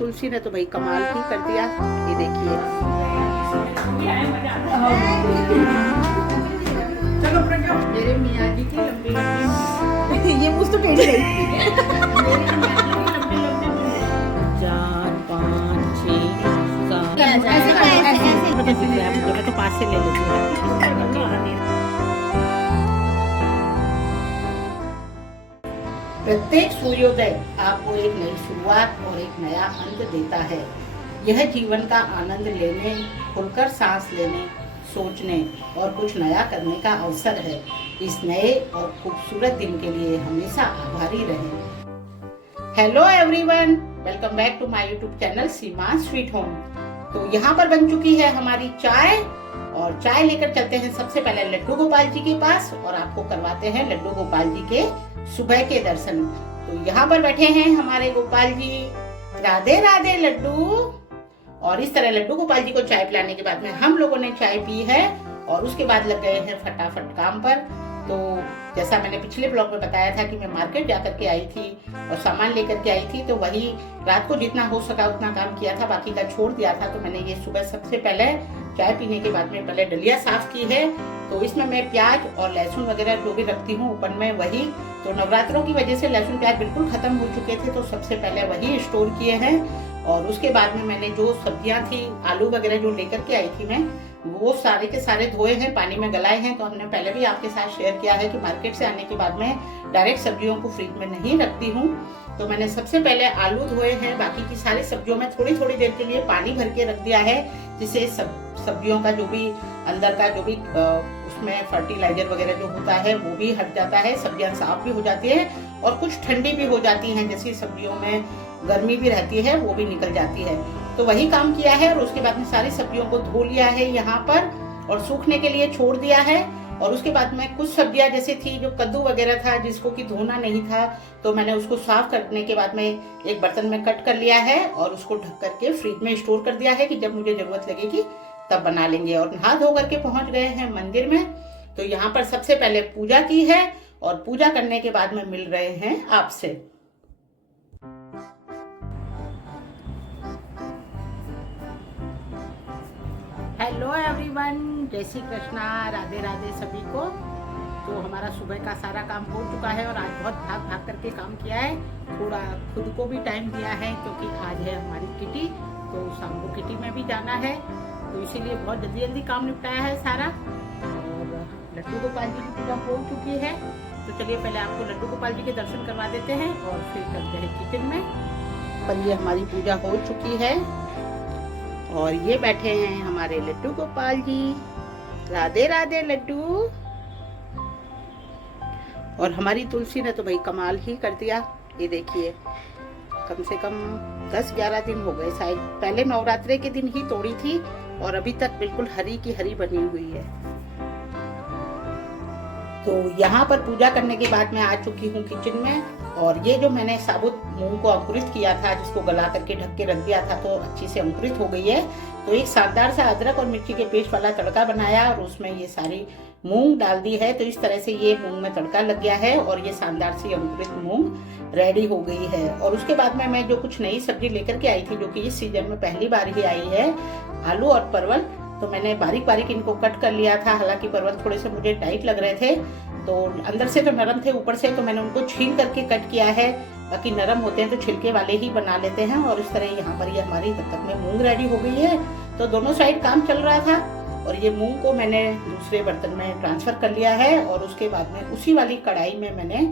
तुलसी ने तो भाई कमाल ही कर दिया। ये देखिए, मेरे मियाँ जी की लंबी लंबी ये मुझ तो टेढ़ी गई। लंबी लंबी 4 5 6 7 ऐसे मैं तो पास से ले लेती हूँ। प्रत्येक सूर्योदय आपको एक नई शुरुआत और एक नया अंत देता है। यह जीवन का आनंद लेने, खुलकर सांस लेने, सोचने और कुछ नया करने का अवसर है। इस नए और खूबसूरत दिन के लिए हमेशा आभारी रहें। Hello everyone, welcome back to my YouTube channel Seema sweet home. तो यहाँ पर बन चुकी है हमारी चाय, और चाय लेकर चलते हैं सबसे पहले लड्डू गोपाल जी के पास और आपको करवाते हैं लड्डू गोपाल जी के सुबह के दर्शन। तो यहाँ पर बैठे हैं हमारे गोपाल जी। राधे राधे लड्डू। और इस तरह लड्डू गोपाल जी को चाय पिलाने के बाद में हम लोगों ने चाय पी है और उसके बाद लग गए हैं फटाफट काम पर। तो जैसा मैंने पिछले ब्लॉग में बताया था कि मैं मार्केट जाकर के आई थी और सामान लेकर के आई थी, तो वही रात को जितना हो सका उतना काम किया था, बाकी का छोड़ दिया था। तो मैंने ये सुबह सबसे पहले चाय पीने के बाद में पहले डलिया साफ की है। तो इसमें मैं प्याज और लहसुन वगैरह जो भी रखती हूँ ऊपर में वही, तो नवरात्रों की वजह से लहसुन प्याज बिल्कुल खत्म हो चुके थे, तो सबसे पहले वही स्टोर किए हैं। और उसके बाद में मैंने जो सब्जियां थी, आलू वगैरह जो लेकर के आई थी मैं, वो सारे के सारे धोए हैं, पानी में गलाए हैं। तो हमने पहले भी आपके साथ शेयर किया है कि मार्केट से आने के बाद में डायरेक्ट सब्जियों को फ्रिज में नहीं रखती हूँ। तो मैंने सबसे पहले आलू धोए हैं, बाकी की सारी सब्जियों में थोड़ी थोड़ी देर के लिए पानी भर के रख दिया है, जिससे सब्जियों का जो भी अंदर का जो भी उसमें फर्टिलाइजर वगैरह जो होता है वो भी हट जाता है, सब्जियां साफ भी हो जाती है और कुछ ठंडी भी हो जाती हैं, जैसी सब्जियों में गर्मी भी रहती है वो भी निकल जाती है। तो वही काम किया है और उसके बाद में सारी सब्जियों को धो लिया है यहाँ पर और सूखने के लिए छोड़ दिया है। और उसके बाद में कुछ सब्जियां जैसे थी जो कद्दू वगैरह था जिसको कि धोना नहीं था, तो मैंने उसको साफ करने के बाद में एक बर्तन में कट कर लिया है और उसको ढक करके फ्रिज में स्टोर कर दिया है कि जब मुझे जरूरत लगेगी तब बना लेंगे। और नहा धो करके पहुंच गए हैं मंदिर में। तो यहाँ पर सबसे पहले पूजा की है और पूजा करने के बाद में मिल रहे हैं आपसे। हेलो एवरीवन, जय श्री कृष्णा, राधे राधे सभी को। तो हमारा सुबह का सारा काम हो चुका है और आज बहुत भाग भाग करके काम किया है, थोड़ा खुद को भी टाइम दिया है क्योंकि आज है हमारी किटी, तो शाम को किटी में भी जाना है, तो इसीलिए बहुत जल्दी जल्दी काम निपटाया है सारा। और लड्डू गोपाल जी की पूजा हो चुकी है, तो चलिए पहले आपको लड्डू गोपाल जी के दर्शन करवा देते हैं और फिर चलते हैं किचन में। पर ये हमारी पूजा हो चुकी है और ये बैठे हैं हमारे लड्डू गोपाल जी। राधे राधे लड्डू। और हमारी तुलसी ने तो भाई कमाल ही कर दिया। ये देखिए, कम से कम 10-11 दिन हो गए शायद, पहले नवरात्रे के दिन ही तोड़ी थी और अभी तक बिल्कुल हरी की हरी बनी हुई है। तो यहाँ पर पूजा करने के बाद मैं आ चुकी हूँ किचन में, और ये जो मैंने साबुत मूंग को अंकुरित किया था, जिसको गला करके ढक के रख दिया था, तो अच्छी से अंकुरित हो गई है। तो एक शानदार सा अदरक और मिर्ची के पेस्ट वाला तड़का बनाया और उसमें ये सारी मूंग डाल दी है। तो इस तरह से ये मूंग में तड़का लग गया है और ये शानदार सी अंकुरित मूंग रेडी हो गई है। और उसके बाद में मैं जो कुछ नई सब्जी लेकर के आई थी, जो कि इस सीजन में पहली बार ही आई है, आलू और परवल, तो मैंने बारीक बारीक इनको कट कर लिया था। हालांकि परवल थोड़े से मुझे टाइट लग रहे थे, तो अंदर से तो नरम थे, ऊपर से तो मैंने उनको छील करके कट किया है। बाकी नरम होते हैं तो छिलके वाले ही बना लेते हैं। और इस तरह यहाँ पर ये हमारी तब तक में मूंग रेडी हो गई है। तो दोनों साइड काम चल रहा था और ये मूंग को मैंने दूसरे बर्तन में ट्रांसफर कर लिया है और उसके बाद में उसी वाली कढ़ाई में मैंने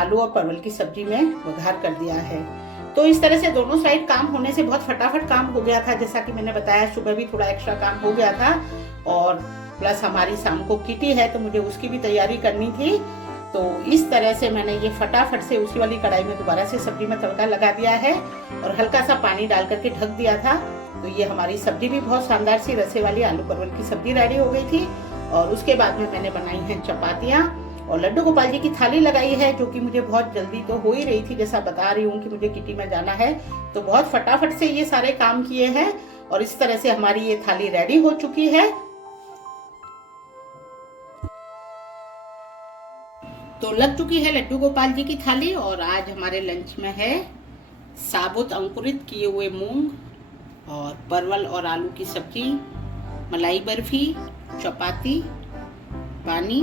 आलू और परवल की सब्जी में वघार कर दिया है। तो इस तरह से दोनों साइड काम होने से बहुत फटाफट काम हो गया था। जैसा कि मैंने बताया, सुबह भी थोड़ा एक्स्ट्रा काम हो गया था और प्लस हमारी शाम को किटी है तो मुझे उसकी भी तैयारी करनी थी। तो इस तरह से मैंने ये फटाफट से उसी वाली कढ़ाई में दोबारा से सब्जी में तड़का लगा दिया है और हल्का सा पानी डाल करके ढक दिया था। तो ये हमारी सब्जी भी बहुत शानदार सी रसे वाली आलू परवल की सब्जी रेडी हो गई थी। और उसके बाद में मैंने बनाई हैं चपातियाँ और लड्डू गोपाल जी की थाली लगाई है, जो कि मुझे बहुत जल्दी तो हो ही रही थी, जैसा बता रही हूँ कि मुझे किटी में जाना है, तो बहुत फटाफट से ये सारे काम किए हैं और इस तरह से हमारी ये थाली रेडी हो चुकी है। तो लग चुकी है लड्डू गोपाल जी की थाली और आज हमारे लंच में है साबुत अंकुरित किए हुए मूंग और परवल और आलू की सब्जी, मलाई बर्फी, चपाती, पानी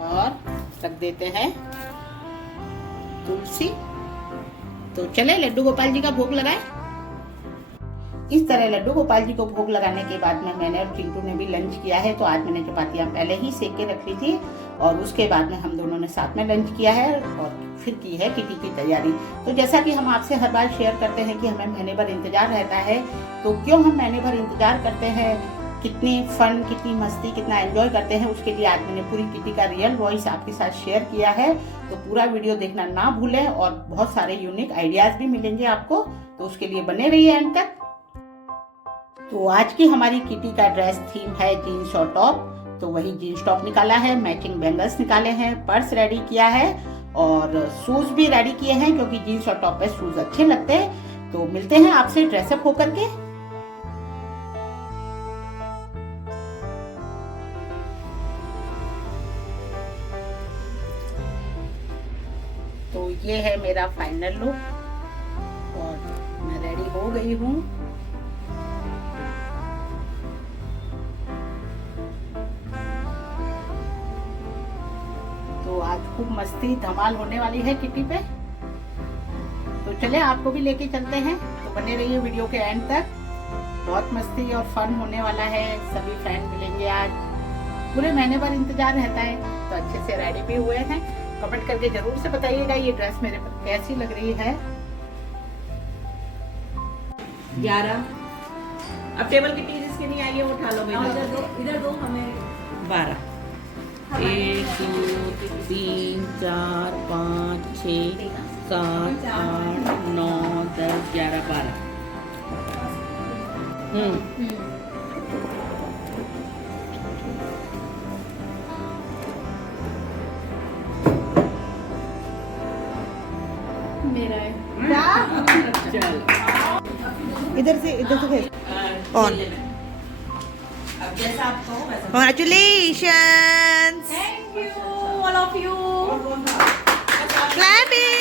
और रख देते हैं तुलसी। तो चले लड्डू गोपाल जी का भोग लगाए। इस तरह लड्डू गोपाल जी को भोग लगाने के बाद में मैंने और चिंटू ने भी लंच किया है। तो आज मैंने चपातियाँ पहले ही सेक के रख ली थी और उसके बाद में हम दोनों ने साथ में लंच किया है और फिर की है किटी की तैयारी। तो जैसा कि हम आपसे हर बार शेयर करते हैं कि हमें महीने भर इंतजार रहता है, तो क्यों हम महीने भर इंतजार करते हैं, कितनी फन, कितनी मस्ती, कितना एंजॉय करते हैं, उसके लिए आज मैंने पूरी किटी का रियल वॉइस आपके साथ शेयर किया है। तो पूरा वीडियो देखना ना भूलें और बहुत सारे यूनिक आइडियाज भी मिलेंगे आपको, तो उसके लिए बने रहिए एंड तक। तो आज की हमारी किटी का ड्रेस थीम है जीन्स और टॉप। तो वही जीन्स टॉप निकाला है, मैचिंग बैंगल्स निकाले हैं, पर्स रेडी किया है और शूज भी रेडी किए हैं क्योंकि जीन्स और टॉप पे शूज अच्छे लगते हैं। तो मिलते हैं आपसे ड्रेसअप होकर के। तो ये है मेरा फाइनल लुक और मैं रेडी हो गई हूँ। तो आज खूब मस्ती धमाल होने वाली है किटी पे। तो चले आपको भी लेके चलते हैं, तो बने रहिए वीडियो के एंड तक। बहुत मस्ती और फन होने वाला है, सभी फ्रेंड मिलेंगे आज। पूरे महीने भर इंतजार रहता है, तो अच्छे से रेडी भी हुए हैं। कमेंट करके जरूर से बताइएगा ये ड्रेस मेरे पर कैसी लग रही है। 11 अब टेबल की टी जिसके नहीं आई है वो उठा लो बेटा। इधर दो हमें 12 1 2 3 4 5 6 7 8 9 10 11 12 मेरा है। इधर से ऑन। अब जैसा आप कहो वैसा। Congratulations! Thank you all of you. Clapping!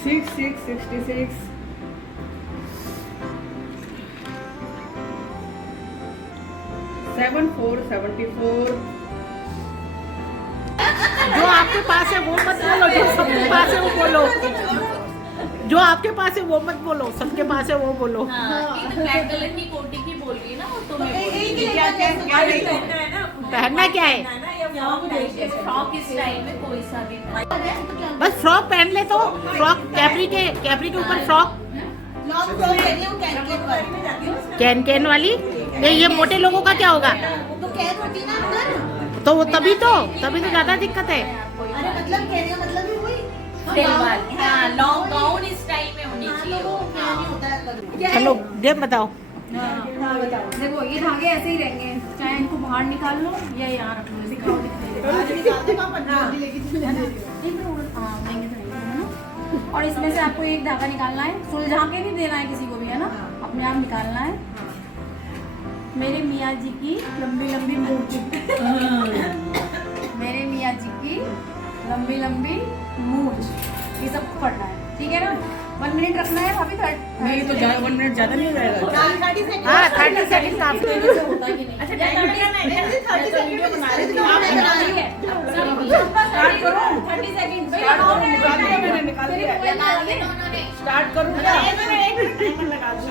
Six 66. Seven 4 74. जो आपके पास है वो मत बोलो, जो सबके पास है वो बोलो। जो आपके पास है वो मत बोलो, सबके पास है वो बोलो। ब्लैक कलर की कोटी की बोल रही है ना वो, तो मैं पहनना क्या है? फ्रॉक स्टाइल में कोई सा भी बस फ्रॉक पहन ले तो फ्रॉक, कैपरी के ऊपर फ्रॉक, कैन वाली। ये मोटे लोगों का क्या होगा? तो वो तभी तो ज्यादा दिक्कत है। लॉन्ग गाउन स्टाइल में होनी चाहिए। चलो गेम बताओ। देखो ये धागे ऐसे ही रहेंगे, चाहे इनको बाहर निकाल लो या यहाँ रख लो। दिखाओ और इसमें से आपको एक धागा निकालना है, सुलझा के नहीं देना है किसी को भी, है ना, अपने आप निकालना है। मेरे मियाँ जी की लंबी लंबी मूंछ। मेरे मियाँ जी की लंबी लंबी मूंछ, ये सब पढ़ना है, ठीक है ना। 1 मिनट रखना है भाभी। नहीं तो 1 मिनट ज्यादा नहीं हो जाएगा। हाँ 30 सेकंड काफी। अच्छा टाइम लगाना है। 30 वीडियो बना रहे थे आप, बना रही है। स्टार्ट करो। 30 सेकंड निकाल दिया मैंने, निकाल दिया। स्टार्ट करूं क्या? 1 मिनट टाइमर लगा दूं।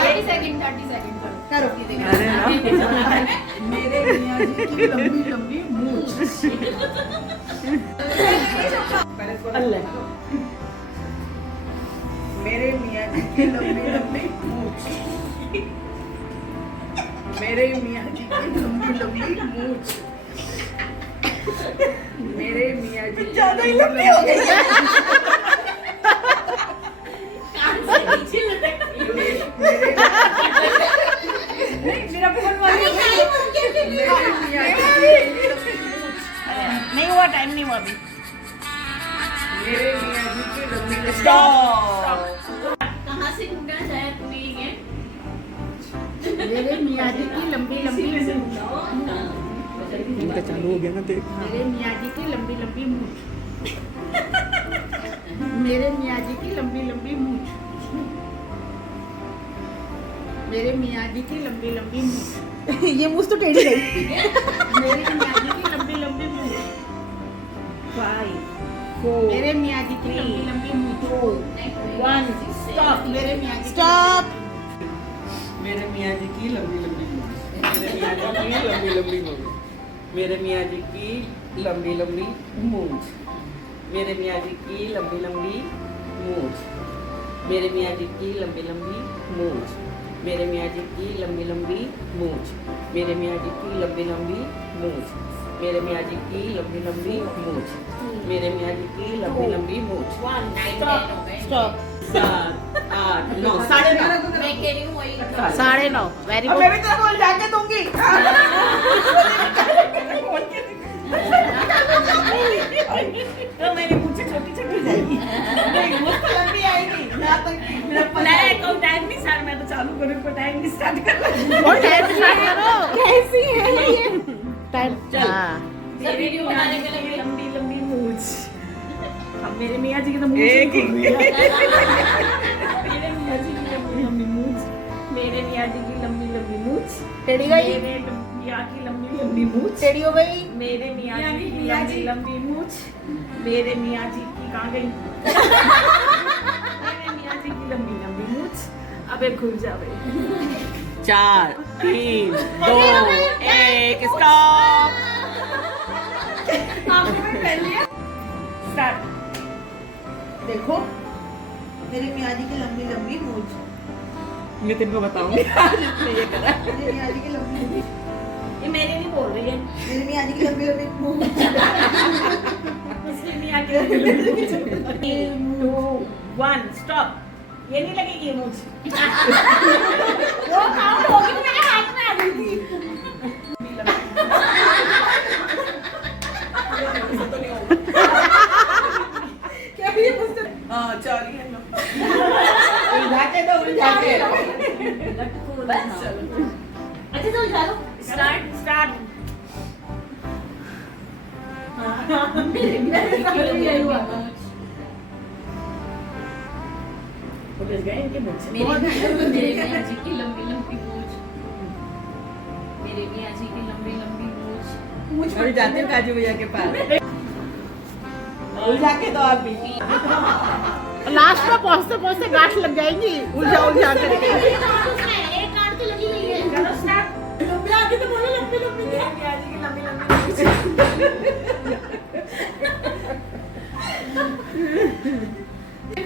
30 सेकंड करो। मेरे मियां जी की लंबी लंबी मूंछ। अल्लाह। मेरे मियां जी की लंबी लंबी मूंछ। मेरे मियां जी की लंबी लंबी मूंछ। मेरे मियां जी ज्यादा ही लंबी हो गई। नहीं हुआ, टाइम नहीं हुआ अभी। कहाँ से ढूंढा जाए तुम्हें ये? मेरे मियाँ जी की लंबी लंबी मूंछ। इनका चालू हो गया ना देख। मेरे मियाँ जी की लंबी लंबी मूंछ। मेरे मियाँ जी की लंबी लंबी मूंछ। मेरे मियाँ जी की लंबी लंबी मूंछ। ये मुझ तो टेढ़ी गई। मेरे मियाँ जी की लंबी लंबी मूंछ। 5, 4, मेरे मियाँ जी की लंबी लंबी मूंछ। 1, स्टॉप। मेरे मियाँ जी स्टॉप। मेरे मियाँ जी की लंबी लंबी मूंछ। मेरे मियाँ जी की लंबी लंबी मूंछ। मेरे मियाँ जी की लंबी लंबी मूंछ। मेरे मियाँ जी की लंबी लंबी मूंछ। मेरे मियाँ जी की लंबी लंबी मूंछ। मेरे मियाँ जी की लंबी लंबी मूंछ। मेरे मियाँ जी की लंबी लंबी मूंछ। मेरे मियाँ जी की लंबी लंबी मूंछ। मेरे मियाँ जी की लंबी लंबी मूंछ। स्टॉप। 7, 8, 9, 9:30। मैं कह रही हूँ वही। 9:30। वेरी अब गुड। मैं भी तेरा बोल जाके दूंगी। तो मेरी मुझे छोटी छोटी जाएगी। नहीं, मुझको लंबी आएगी। यहाँ तक मेरा पलाया को टाइम नहीं सर, मैं तो चालू करूँ पर टाइम नहीं स्टार्ट कर रहा। और टाइम स्टार्ट करो। कैसी है ये? टाइम। हाँ। सब वीडियो बनाने के लिए लंबी लंबी मूंछ। अब मेरे मियाँ जी की तो मूंछ एक ही। मेरे मियाँ जी की लंबी लंबी मूंछ। मेरे मियाँ जी की लंबी लंबी मूंछ। टेढ़ी गई। मेरे मियाँ की लंबी लंबी मूंछ। टेढ़ी हो गई। मेरे मियाँ जी की लंबी लंबी मूंछ। मेरे मियाँ जी की कहाँ गई? मेरे मियाँ जी की लंबी लंबी मूंछ। अबे खुल जावे। 4, 3, 2, 1, स्टॉप। आपको मैं पहले स्टार्ट। देखो मेरे मियाँ जी की लंबी लंबी मूंछ। मैं तेरे को बताऊंगी। ये करा। मेरे मियाँ जी की लंबी लंबी। ये मेरे नहीं बोल रही है, मेरे मियाँ जी की लंबी लंबी मूंछ। उसकी मियाँ की लंबी लंबी मूंछ। 3, 2, 1 स्टॉप। ये नहीं लगेगी ये मूंछ। वो काउंट होगी, मेरे हाथ में आ गई थी। क्या ये मुझसे? हाँ, चल ये लो। उलझा के दो, उलझा के। बस चलो। अच्छा तो उलझा लो। Start start. उलझ गए इनके मूंछ। मेरे मियाँ जी की लंबी लंबी मूंछ। मेरे मियाँ जी की लंबी लंबी मूंछ। अभी जाते हैं काजू भैया के पास। उलझा के दो आप भी। लास्ट में पहुंचते पहुंचते गांठ लग जाएगी। उलझा उलझा करके। एक कार्ड तो लगी हुई है। चलो स्टार्ट। लंबी आगे तो बोलो लंबी लंबी। मेरे मियाँ जी की लंबी लंबी मूंछ।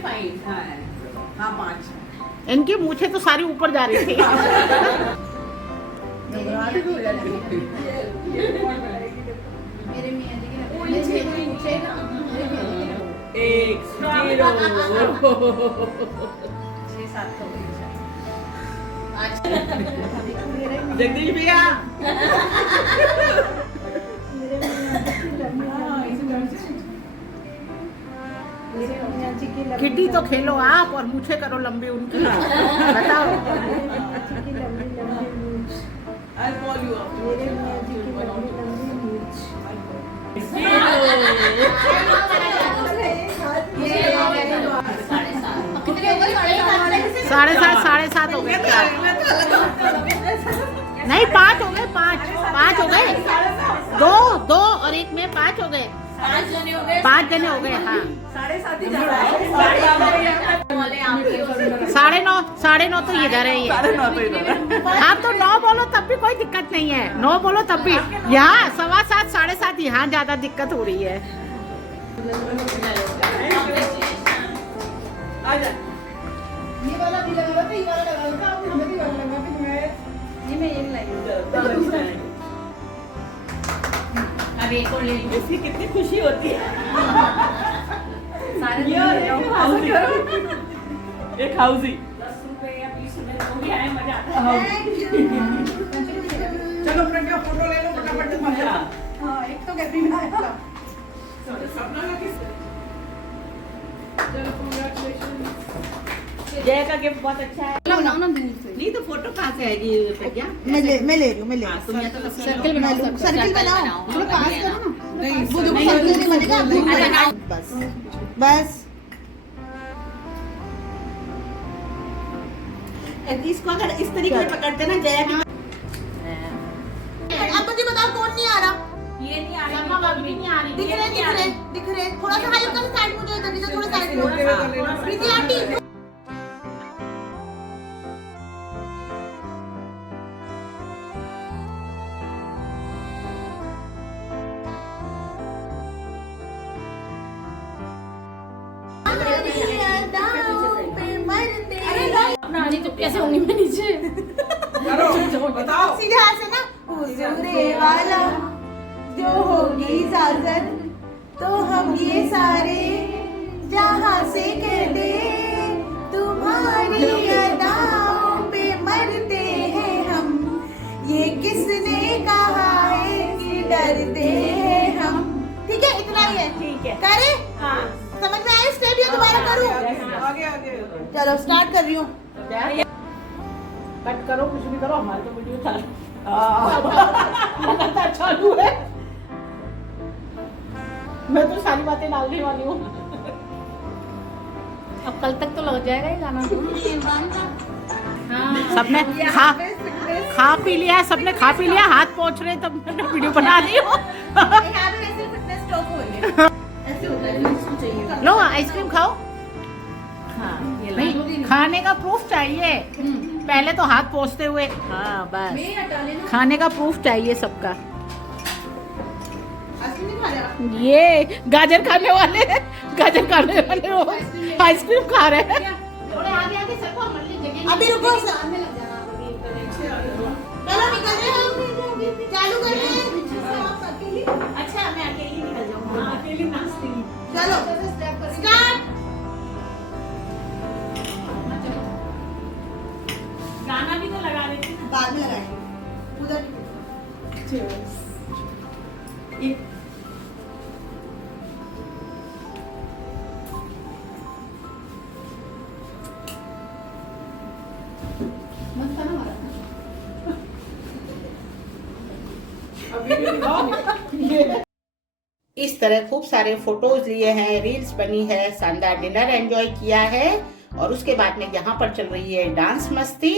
5। हाँ, 5। इनकी मूछें तो सारी ऊपर जा रही थी। मेरे मियाँ जी की लंबी मूंछें ना। 1, 0। 6-7 हो गई। जगदीश भैया। किड्डी तो खेलो आप और मूछें करो लंबी उनकी। बताओ। I'll call you after. कितने हो गए? 7:30 हो गए। नहीं 5 हो गए। 5 हो गए। 2 और 1 में 5 हो गए। 5 जने हो गए। 5 जने हो गए। हाँ 7:30 ही जा रहा है। वाले आपके 9:30 तो इधर है ये। 9:30 तो इधर। आप तो 9 बोलो तब भी कोई दिक्कत नहीं है। 9 बोलो तब भी। यहाँ 7:15 7:30 यहाँ ज्यादा दिक्कत हो रही है। आजा। ये वाला भी लगा था, ये वाला लगा था, अब हमें भी वाला लगा फिर मैं नहीं मैं ये लाई। अब एक और ले लो। इसकी कितनी खुशी होती है। सारे एक हाउसी। 10 रुपए या 20 रुपए जो भी आए मजा आता है। चलो अपना क्या फोटो ले लो फटाफट से। हाँ एक तो कैपरी में आया था। जय का गिफ्ट बहुत अच्छा है। बनाओ ना दूर से। नहीं तो फोटो कहाँ से आएगी प्रज्ञा? मैं ले रही हूँ हाँ, तुम या तो सर्कल बनाओ, सर्किल बनाओ, थोड़ा पास करो ना। नहीं, वो देखो सर्किल नहीं बनेगा, आप दूर बनाओ। बस बस इसको अगर इस तरीके से पकड़ते ना जया की अब मुझे बताओ कौन नहीं आ रहा? ये नहीं आ रही, शर्मा भाभी भी नहीं आ रही। दिख रहे थोड़ा सा हल्का सा साइड मुझे इधर इधर थोड़ा साइड में प्रीति आंटी नहीं तो कैसे होंगी मैं नीचे। सीधे हाथ से ना हुजूरे वाला जो होगी इजाजत तो हम ये सारे जहाँ से कह दे तुम्हारी अदाओं पे मरते हैं हम ये किसने कहा है कि डरते हैं हम। ठीक है इतना ही है। ठीक है। करे हाँ समझ में आया स्टेप या दोबारा करूँ? आगे चलो स्टार्ट कर रही हूँ। कट करो कुछ भी करो, हमारे तो वीडियो लगातार चालू है। मैं तो सारी बातें डालने वाली हूँ। अब कल तक तो लग जाएगा ये गाना। सबने खा पी लिया, सबने खा पी लिया, हाथ पहुँच रहे तब मैंने वीडियो बना रही हूँ। लो आइसक्रीम खाओ। नहीं, खाने का प्रूफ चाहिए। पहले तो हाथ पोंछते हुए, हाँ बस खाने का प्रूफ चाहिए सबका। ये गाजर खाने वाले लोग आइसक्रीम खा रहे हैं। थोड़े आगे आगे सबको अभी रुको चलो निकल रहे हैं, चालू कर रहे हैं। अच्छा मैं अकेली निकल जाऊंगी। हाँ अकेली नाचती हूँ। चलो स्टार्ट। गाना भी तो लगा देती ना। बाद में लगाएंगे उधर। इस तरह खूब सारे फोटोज लिए हैं, रील्स बनी है, शानदार डिनर एंजॉय किया है और उसके बाद में यहाँ पर चल रही है डांस मस्ती।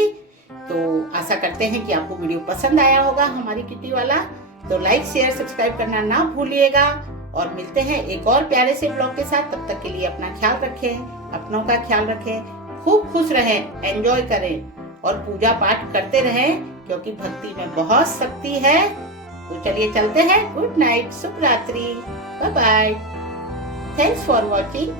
तो आशा करते हैं कि आपको वीडियो पसंद आया होगा हमारी किटी वाला। तो लाइक शेयर सब्सक्राइब करना ना भूलिएगा और मिलते हैं एक और प्यारे से ब्लॉग के साथ। तब तक के लिए अपना ख्याल रखें, अपनों का ख्याल रखें, खूब खुश रहें, एंजॉय करें और पूजा पाठ करते रहें क्योंकि भक्ति में बहुत शक्ति है। तो चलिए चलते हैं। गुड नाइट, शुभ रात्रि, bye bye, thanks for watching.